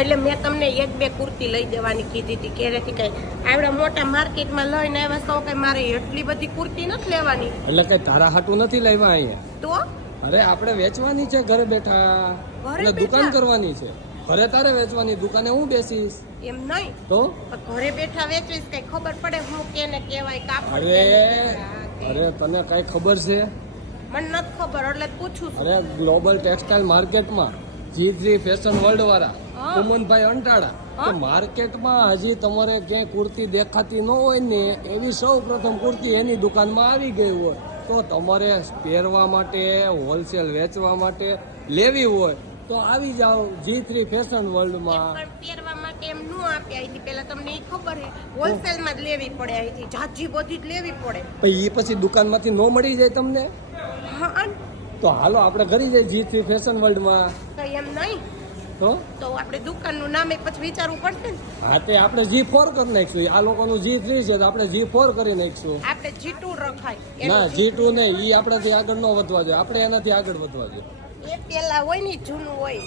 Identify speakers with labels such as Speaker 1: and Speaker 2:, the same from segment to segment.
Speaker 1: એટલે મેં તમને એક બે કુર્તી લઈ દેવાની કીધી હતી ક્યારેથી કઈ. આવડા મોટા માર્કેટમાં લઈને આવ્યા સૌ કઈ મારે એટલી બધી કુર્તી નથી લેવાની?
Speaker 2: એટલે કઈ તારા હાટું નથી લાવ્યા અહીંયા?
Speaker 1: તો?
Speaker 2: અરે આપણે વેચવાની છે ઘરે બેઠા. એટલે દુકાન કરવાની છે. ઘરે તારે વેચવાની દુકાને હું બેસીશ?
Speaker 1: એમ નહીં.
Speaker 2: તો?
Speaker 1: ઘરે બેઠા વેચવીશ કઈ ખબર પડે હું કેને કહેવાય કાપડ
Speaker 2: અરે તને કઈ ખબર છે?
Speaker 1: મને નથી ખબર એટલે પૂછું
Speaker 2: અરે ગ્લોબલ ટેક્સટાઇલ માર્કેટમાં. જી થ્રી ફેશન વર્લ્ડ વાળા. કુમનભાઈ અંટાળા. તો માર્કેટમાં હજી તમારે ક્યાંય કુર્તી દેખાતી ન હોય ને એવી સૌ પ્રથમ કુર્તી એની દુકાનમાં આવી ગઈ હોય. તો તમારે પહેરવા માટે હોલસેલ વેચવા માટે લેવી હોય તો આવી જાઓ જી થ્રી ફેશન વર્લ્ડમાં
Speaker 1: પહેરવા માટે એમ નું આપ્યા અહીંથી. પેલા તમને એ ખબર હે હોલસેલમાં જ લેવી પડે અહીંથી. જાજી બધી જ લેવી પડે.
Speaker 2: એ પછી દુકાનમાંથી ન મળી જાય તમને?
Speaker 1: હા
Speaker 2: તો હાલો આપણે કરી જઈએ જી થ્રી ફેશન વર્લ્ડમાં
Speaker 1: એમ નહીં?
Speaker 2: તો
Speaker 1: તો આપણે દુકાનનું નામ એ પછી વિચારવું પડશે ને?
Speaker 2: હા તે આપણે જી ફોર કરી નાખીશું. આ લોકોનું જી થ્રી છે તો આપણે જી ફોર કરી નાખીશું.
Speaker 1: આપણે જીટુ રખાય.
Speaker 2: ના જી ટુ નહીં ઈ આપણાથી આગળ ન વધવા જોઈએ. આપણે એનાથી આગળ વધવા જોઈએ.
Speaker 1: એ પેલા હોય ને જૂનું હોય.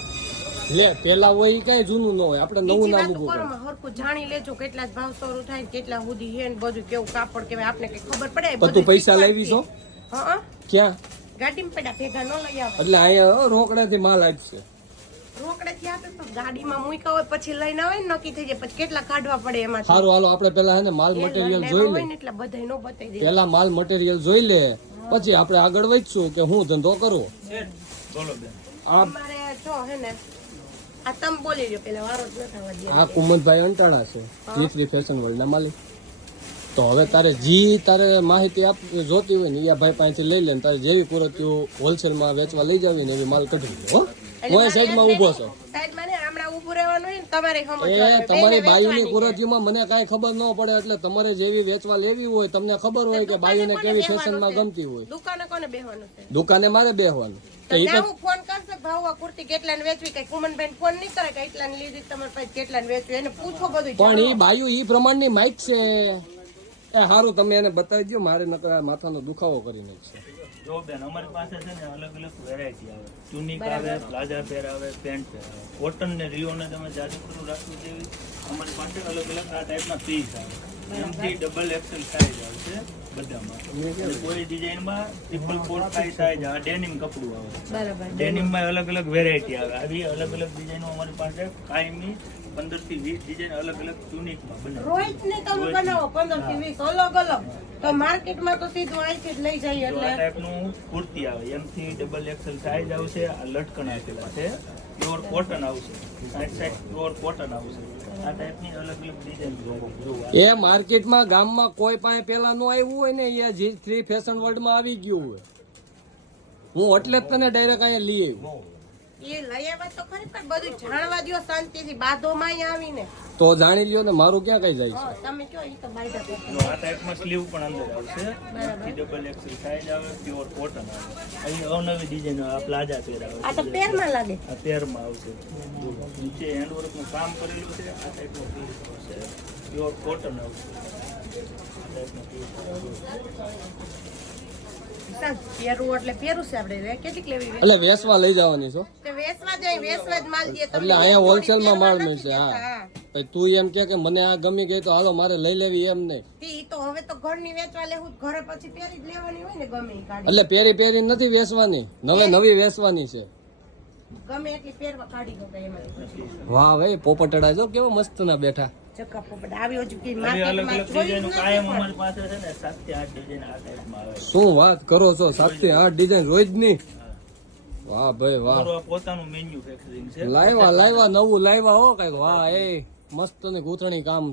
Speaker 2: લે પેલા હોય કઈ જૂનું ન હોય. આપણે નવું નામ
Speaker 1: હરખું જાણી લેજો કેટલા જ ભાવ શરૂ થાય કેટલા સુધી હે ને બધું કેવું કાપડ કેવાય આપણે કઈ ખબર પડે? બધું
Speaker 2: પૈસા. લાવી છો
Speaker 1: હા હા.
Speaker 2: ક્યાં?
Speaker 1: ગાડીમાં પડ્યા ભેગા ન લઈ આવે.
Speaker 2: એટલે અહીંયા રોકડાથી માલ
Speaker 1: આપે તો ગાડીમાં મૂક્યા હોય પછી લઈને આવે ને નક્કી થઈ જાય પછી કેટલા કાઢવા પડે એમાં
Speaker 2: સારું હાલો આપણે પેલા હે ને માલ મટીરિયલ જોઈ લે.
Speaker 1: એટલે બધાય નો બતાવી દે.
Speaker 2: પેલા માલ મટીરિયલ જોઈ લે પછી આપણે આગળ વધશું કે હું ધંધો કરું. આ
Speaker 1: અમારે જો હે ને આ તમે બોલી રહ્યો પેલા વારો જ ન થવા દે
Speaker 2: આ કુમનભાઈ અંટાણા છે ફેશન વર્લ્ડના માલિક. તો હવે તારે જે તારે માહિતી આપ જોતી હોય ને એ ભાઈ પાસેથી લઈ લે તારે જેવી કુરતીઓ હોલસેલમાં વેચવા લઈ જાવી ને એવી માલ કઢી લે હો. એ સાઈડમાં ઊભો છું
Speaker 1: તમારે
Speaker 2: એ
Speaker 1: બાયુની
Speaker 2: કુરતીમાં મને કાંઈ ખબર ન પડે એટલે તમારે જેવી વેચવા લેવી હોય તમને ખબર હોય કે બાયુને કેવી ફેશનમાં ગમતી હોય.
Speaker 1: દુકાને કોને બેહવાનું
Speaker 2: દુકાને મારે બેહવાનું.
Speaker 1: હું ફોન કરશે ભાવ આ કુર્તી કેટલા વેચવી? કઈ કુમનબેન ફોન નહીં કરે કે એટલા લીધી તમારે પાસે કેટલા ને વેચવી? એને પૂછો બધું
Speaker 2: પણ ઈ બાયુ ઈ પ્રમાણની માઇક છે. એ સારું તમે એને બતાવી દો મારે નકર આ માથાનો દુખાવો કરી નાખશે.
Speaker 3: જો બેન અમારી પાસે છે ને અલગ અલગ વેરાયટી આવે. ટુનિક આવે પ્લાઝા પેર આવે પેન્ટ પેર આવે કોટન ને રિયો ને તમે જાજુ કરું રાખવું જેવી અમારી પાસે અલગ અલગ આ ટાઈપના પીસ આવે. એમથી ડબલ એક્સેલ સાઈઝ આવશે બધામાં. કોઈ ડિઝાઇનમાં ટ્રિપલ ફોર ફાઈવ સાઈઝ આવે ડેનિમ કપડું આવે
Speaker 1: બરાબર.
Speaker 3: ડેનિમમાં અલગ અલગ વેરાયટી આવે. આવી અલગ અલગ ડિઝાઇનો અમારી પાસે કાયમી પંદરથી વીસ ડિઝાઇન અલગ અલગ ટુનિકમાં બનાવે.
Speaker 1: રોહિત ને તમે બનાવો પંદરથી વીસ અલગ અલગ. તો માર્કેટમાં તો સીધું અહીંથી જ લઈ જઈએ
Speaker 3: તો આ ટાઈપનું કુર્તી આવે. એમથી ડબલ એક્સેલ સાઈઝ આવશે આ લટકણ આપેલા છે. પ્યોર કોટન આવશે. સાઈડ સાઈડ પ્યોર કોટન આવશે. આ ટાઈપની અલગ અલગ ડિઝાઇન
Speaker 2: એ માર્કેટમાં ગામમાં કોઈ પાસે પેલા ન આવ્યું હોય ને એ જી થ્રી ફેશન વર્લ્ડમાં આવી ગયું હોય. હું એટલે જ તને ડાયરેક્ટ અહીંયા લઈ આવ્યો.
Speaker 1: તો ખરી પણ બધું જાણવા દો શાંતિથી. બાધોમાં અહીંયા આવીને.
Speaker 2: તો જાણી લ્યો ને મારું ક્યાં કઈ જાય છે?
Speaker 1: તમે કયો એ તો બાયદા કરતા.
Speaker 3: તો આ ટાઈપમાં સ્લીવ પણ અંદર આવશે ડબલ એક્સેલ સાઈઝ આવે પ્યોર કોટન આવે. અવનવી ડિઝાઇન આ પ્લાઝા પેર
Speaker 1: આ તો પેરમાં લાગે.
Speaker 3: આ પેરમાં આવશે. નીચે હેન્ડવર્કનું કામ કરેલું છે આ ટાઈપનો પીસ પ્યોર કોટન આવશે.
Speaker 1: એટલે
Speaker 2: લઈ જવાની છો? એટલે અહીંયા માલ મળશે હા. પછી તું એમ કે મને આ ગમી ગઈ તો હાલો મારે લઈ લેવી એમ નહીં. એટલે પેરી પેરી નથી વેસવાની નવે નવી વેસવાની છે. વાહ ભાઈ પોપટડા જો કેવો મસ્ત ના બેઠા.
Speaker 1: ચક્કા પોપટ આવ્યો જ કે માર્કેટમાં જોયું જ
Speaker 3: અલગ ડિઝાઇનો
Speaker 1: નથી
Speaker 3: કાયમ અમારી પાસે છે ને સાતથી આઠ ડિઝાઇન આ ટાઈપમાં આવે
Speaker 2: શું વાત કરો છો? સાતથી આઠ ડિઝાઇન રોજની વાહ ભાઈ વાહ.
Speaker 3: પોતાનું મેન્યુફેક્ચરિંગ છે.
Speaker 2: લાવ્યા લાવ્યા નવું લાવ્યા હો કંઈક. વાહ એ મસ્ત ને ગૂંથણી કામ.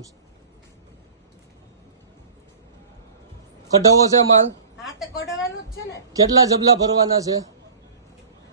Speaker 2: કઢાવો છે માલ?
Speaker 1: હા તે કઢાવવાનું જ છે ને.
Speaker 2: કેટલા જબલા ભરવાના છે?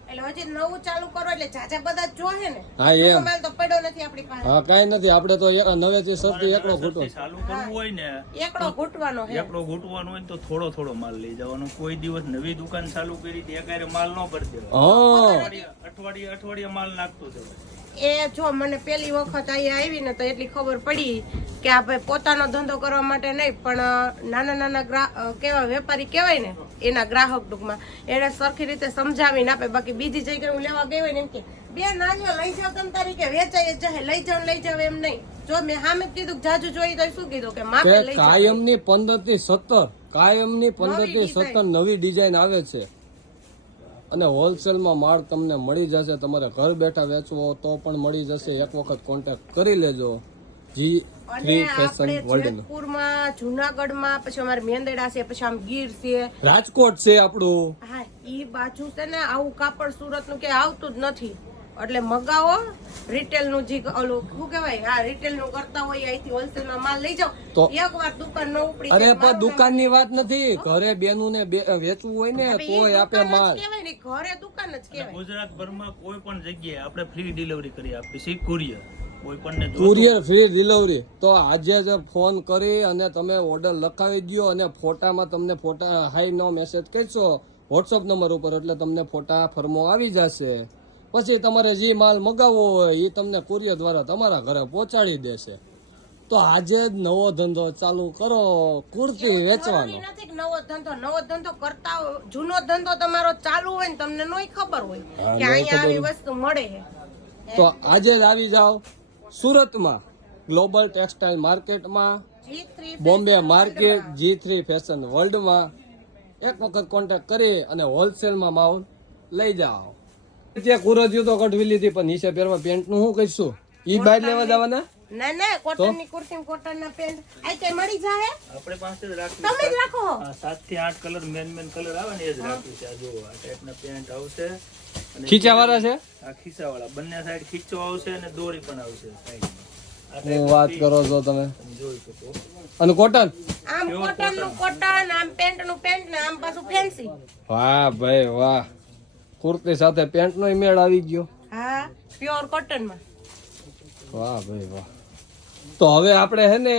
Speaker 1: એટલે હજી નવું ચાલુ કરો એટલે જાજા બધા જોહે ને
Speaker 2: હા એમ.
Speaker 1: માલ તો પડ્યો નથી આપણી પાસે.
Speaker 2: હા કઈ નથી. આપણે તો એક નવે જે સસ્તી એકડો ઘૂંટો.
Speaker 3: ચાલુ કરવું હોય ને
Speaker 1: એકડો ઘૂંટવાનો હે.
Speaker 3: એકડો ઘૂંટવાનો હોય ને તો થોડો થોડો માલ લઈ જવાનો. કોઈ દિવસ નવી દુકાન ચાલુ કરી એકારે માલ ન
Speaker 2: હા.
Speaker 3: અઠવાડિયે અઠવાડિયે અઠવાડિયે માલ નાખતો જવાય
Speaker 1: એ જો મને પેલી વખત અહીંયા આવી ને તો એટલી ખબર પડી કે આપણે પોતાનો ધંધો કરવા માટે નહીં પણ નાના નાના કેવા વેપારી કહેવાય ને એના ગ્રાહક ટૂંકમાં. એને સરખી રીતે સમજાવીને આપે. બાકી બીજી જગ્યાએ હું લેવા ગઈ હોય ને એમ કે બે નાનીઓ લઈ જાવ તમ તારીખે વેચાઈ જ જાય લઈ જાવ લઈ જાવ એમ નહીં. જો મેં સામે કીધું કે જાજુ જોઈ તો શું કીધું કે માપે લઈ
Speaker 2: કાયમની પંદરથી સત્તર કાયમની
Speaker 1: પંદરથી
Speaker 2: સત્તર નવી ડિઝાઇન આવે છે. અને હોલસેલમાં માળ તમને મળી જશે. તમારે ઘર બેઠા વેચવો તો પણ મળી જશે. એક વખત કોન્ટેક્ટ કરી લેજો. જી થ્રી ફેશન વર્લ્ડ
Speaker 1: જેતપુરમાં જુનાગઢમાં પછી અમારે મેંદડા છે પછી આમ ગીર છે.
Speaker 2: રાજકોટ છે આપણું.
Speaker 1: હા ઈ બાજુ છે ને આવું કાપડ સુરતનું કે આવતું જ નથી. એટલે મગાવો. રિટેલનું જે ઓલું શું કહેવાય? હા રિટેલનું કરતા હોય અહીંથી હોલસેલમાં માલ લઈ જાઓ.
Speaker 2: તો-
Speaker 1: એક વાર દુકાન ન ઉપડી
Speaker 2: અરે પણ દુકાનની વાત નથી. ઘરે બેનું ને વેચવું હોય ને કોઈ આપે માલ.
Speaker 1: ઘરે દુકાન જ કહેવાય.
Speaker 3: ગુજરાતભરમાં કોઈ પણ જગ્યાએ આપણે ફ્રી ડિલિવરી કરી આપીએ છીએ કુરિયર કોઈ પણ
Speaker 2: કુરિયર ફ્રી ડિલિવરી તો આજે જ ફોન કરી અને તમે ઓર્ડર લખાવી દો અને ફોટામાં તમને ફોટા હાઈ નો મેસેજ કહેશો. વોટ્સઅપ નંબર ઉપર એટલે તમને ફોટા ફરમો આવી જશે. પછી તમારે જે માલ મગાવવો હોય એ તમને કુરિયર દ્વારા તમારા ઘરે પહોંચાડી દેશે. તો આજે જ નવો ધંધો ચાલુ કરો કુર્તી વેચવાનો.
Speaker 1: નવો ધંધો નવો ધંધો કરતા જૂનો ધંધો તમારો ચાલુ હોય ને તમને નોય ખબર હોય કે અહીંયા આવી વસ્તુ મળે
Speaker 2: તો આજે જ આવી જાઓ સુરતમાં ગ્લોબલ ટેક્સટાઇલ માર્કેટમાં Bombay market G three fashion વર્લ્ડમાં. એક વખત કોન્ટેક્ટ કરી અને હોલસેલમાં માલ લઈ જાઓ. જે કુરતીઓ તો કઢવી લીધી પણ નીચે પહેરવા પેન્ટનું શું કહીશું? ઈ બહાર લેવા જવાના?
Speaker 1: ના ના કોટનની કુર્તી કોટન ના પેન્ટ. આ કઈ મળી જાય
Speaker 3: આપણે પાસે જ રાખવી
Speaker 1: તમે જ રાખો.
Speaker 3: સાતથી આઠ કલર મેન મેન કલર આવે ને એ જ રાખ્યું છે. આ જુઓ આ પેન્ટ આવશે. અને
Speaker 2: ખીચાવાળા છે?
Speaker 3: આ ખિસ્સાવાળા બંને સાઈડ ખીચો આવશે અને દોરી પણ આવશે
Speaker 2: વાત કરો છો તમે. અને કોટન?
Speaker 1: આમ કોટનનું કોટન આમ પેન્ટનું પેન્ટ ને આમ પાછું ફેન્સી
Speaker 2: વાહ ભાઈ વાહ. કુર્તી સાથે પેન્ટનો મેળ આવી ગયો.
Speaker 1: હા પ્યોર કોટનમાં
Speaker 2: વાહ ભાઈ વાહ. તો હવે આપણે હે ને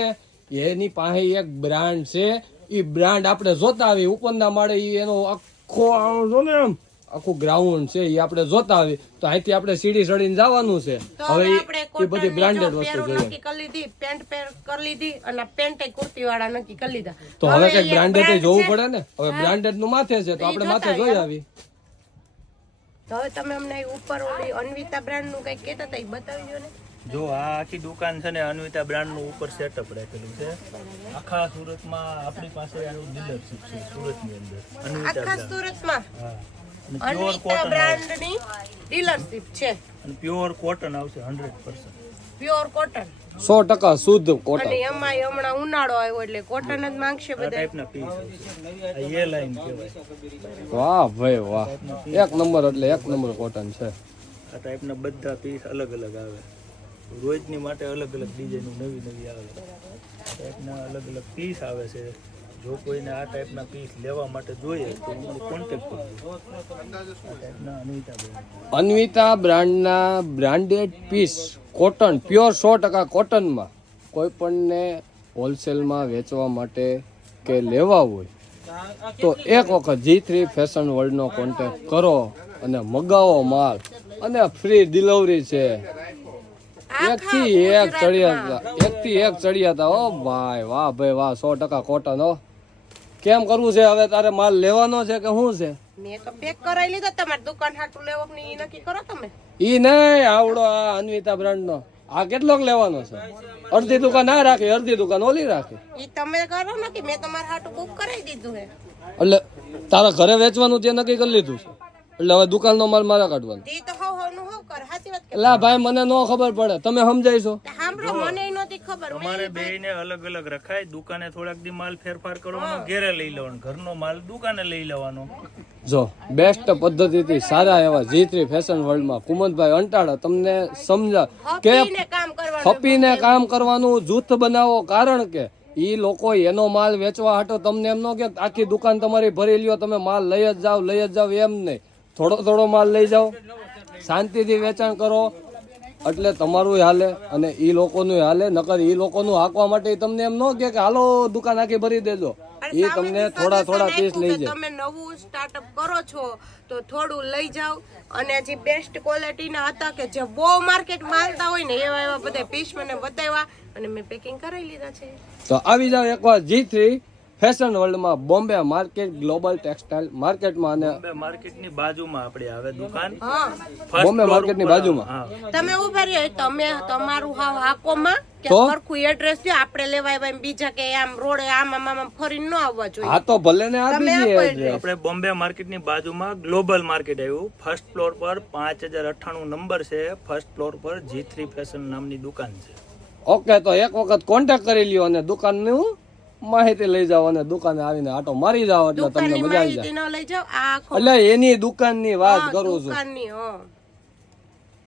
Speaker 2: એની પાસે એક બ્રાન્ડ છે. એ બ્રાન્ડ આપણે જોતા આવી ઉપરના માળે એનો આખો જો ને આમ આખું ગ્રાઉન્ડ છે એ આપણે જોતા આવી તો અહીંથી આપણે સીડી ચડીને જવાનું છે. હવે એ બધી બ્રાન્ડેડ વસ્તુ જોઈએ
Speaker 1: નક્કી કરી લીધી પેન્ટ પેર કરી લીધી અને પેન્ટ કુર્તી વાળા નક્કી કરી લીધા.
Speaker 2: તો હવે
Speaker 1: કઈ
Speaker 2: બ્રાન્ડેડ જોવું પડે ને? હવે બ્રાન્ડેડનું માથે છે તો આપણે માથે જોઈ આવી.
Speaker 1: તો હવે તમે અમને ઉપર ઓલી અન્વિતા બ્રાન્ડનું કઈ કહેતા હતા એ બતાવી દો ને.
Speaker 3: જો આ આખી દુકાન છે ને અન્વિતા બ્રાન્ડનું ઉપર સેટઅપ રાખેલું છે. આખા સુરતમાં આપણી પાસે આનું ડીલરશીપ છે સુરતની અંદર. અન્વિતા
Speaker 1: આખા સુરતમાં?
Speaker 3: હા.
Speaker 1: અન્વિતા ડીલરશીપ છે.
Speaker 3: અને પ્યોર કોટન આવશે હંડ્રેડ પર્સન્ટ
Speaker 1: પ્યોર કોટન
Speaker 2: સો ટકા શુદ્ધ કોટન
Speaker 1: અને એમાં હમણાં ઉનાળો આવ્યો એટલે કોટન જ માંગશે બધા
Speaker 2: વાહ ભાઈ વાહ. એક નંબર એટલે એક નંબર કોટન છે.
Speaker 3: આ ટાઈપના બધા પીસ અલગ અલગ આવે. રોજની માટે અલગ અલગ ડિઝાઇન નવી નવી આવે. ટાઈપના અલગ અલગ પીસ આવે છે. જો કોઈને આ ટાઈપના પીસ લેવા માટે જોઈએ તો કોન્ટેક્ટ કરજો.
Speaker 2: અન્વિતા બ્રાન્ડના બ્રાન્ડેડ પીસ કોટન પ્યોર સો ટકા કોટનમાં કોઈ પણને હોલસેલમાં વેચવા માટે કે લેવા હોય તો એક વખત જી થ્રી ફેશન વર્લ્ડનો કોન્ટેક્ટ કરો અને મગાવો માલ. અને ફ્રી ડિલિવરી છે. એક થી એક ચડિયા એક થી એક ચડિયાતા ઓ ભાઈ વાહ ભાઈ વાહ સો ટકા કોટન હો. કેમ કરવું છે? હવે તારે માલ લેવાનો છે કે શું છે?
Speaker 1: મેં તો પેક કરાવી લીધો. તમારી દુકાન હાટું લેવો કે ઈ નક્કી કરો તમે.
Speaker 2: ઈ નહીં આવડો આ અન્વિતા બ્રાન્ડનો આ કેટલોક લેવાનો છે? અડધી દુકાન આ રાખી અડધી દુકાન ઓલી રાખી.
Speaker 1: ઈ તમે કરો ને કે મેં તમારા હાટું બુક કરાવી દીધું હે.
Speaker 2: એટલે તારા ઘરે વેચવાનું તે નક્કી કરી લીધું છે. એટલે હવે દુકાનનો માલ મારે કાઢવાનો.
Speaker 1: ઈ તો હવ હવ
Speaker 2: આ ભાઈ મને નો ખબર પડે. તમે સમજાઈશો
Speaker 1: સાંભળો મને નહોતી ખબર.
Speaker 3: અમારે બેયને અલગ અલગ રખાય. દુકાને થોડાક દી માલ ફેરફાર કરવાનો ઘેરે લઈ લેવાનો. ઘરનો માલ દુકાને લઈ લેવાનો.
Speaker 2: જો બેસ્ટ પદ્ધતિથી સારા એવા જીત્રી ફેશન વર્લ્ડમાં કુમંતભાઈ અંટાળા. તમને સમજા કે
Speaker 1: હપીને કામ કરવાનું.
Speaker 2: ખપીને કામ કરવાનું જૂથ બનાવો. કારણ કે ઈ લોકો એનો માલ વેચવા હાટો તમને એમ ન કે આખી દુકાન તમારી ભરી લ્યો તમે માલ લઈ જ જાઓ લઈ જ જાઓ એમ નહીં. થોડો થોડો માલ લઈ જાઓ. શાંતિથી વેચાણ કરો. એટલે તમારું હાલે અને એ લોકોનું હાલે. નકર એ લોકોનું હાંકવા માટે તમને એમ ન કે હાલો દુકાન આખી ભરી દેજો. એ તમને થોડા થોડા પીસ લઈ જાય.
Speaker 1: તમે નવું સ્ટાર્ટઅપ કરો છો તો થોડું લઈ જાઓ. અને જે બેસ્ટ ક્વોલિટીના હતા કે જે બહુ માર્કેટ માલતા હોય ને એવા એવા બધા પીસ મને બતાવ્યા અને મેં પેકિંગ કરાવી લીધા છે.
Speaker 2: તો આવી જાવ એકવાર જી થ્રી ફેશન વર્લ્ડમાં બોમ્બે માર્કેટ ગ્લોબલ ટેક્સટાઇલ માર્કેટમાં અને
Speaker 3: માર્કેટની બાજુમાં આપણે આવે દુકાન.
Speaker 2: બોમ્બે માર્કેટની બાજુમાં?
Speaker 1: તમે ઊભા રહ્યો તમે તમારું હાવ હાકોમાં કે? સરખું એડ્રેસ દો આપણે લેવા આવ્યા એમ બીજા કે આમ રોડે આમ આમ આમ ફરીને ન આવવા જોઈએ.
Speaker 2: હા તો ભલે ને આપી દઈએ
Speaker 3: આપણે બોમ્બે માર્કેટની બાજુમાં ગ્લોબલ માર્કેટ આવ્યું. ફર્સ્ટ ફ્લોર પર પાંચ હજાર અઠ્ઠાણું નંબર છે. ફર્સ્ટ ફ્લોર પર જી થ્રી ફેશન નામની દુકાન છે.
Speaker 2: ઓકે તો એક વખત કોન્ટેક્ટ કરી લ્યો અને દુકાનનું માહિતી લઈ જાઓ અને દુકાને આવીને આટો મારી જાઓ એટલે તમને મજા આવી જાય
Speaker 1: જાવ
Speaker 2: એટલે એની દુકાનની વાત કરું છું.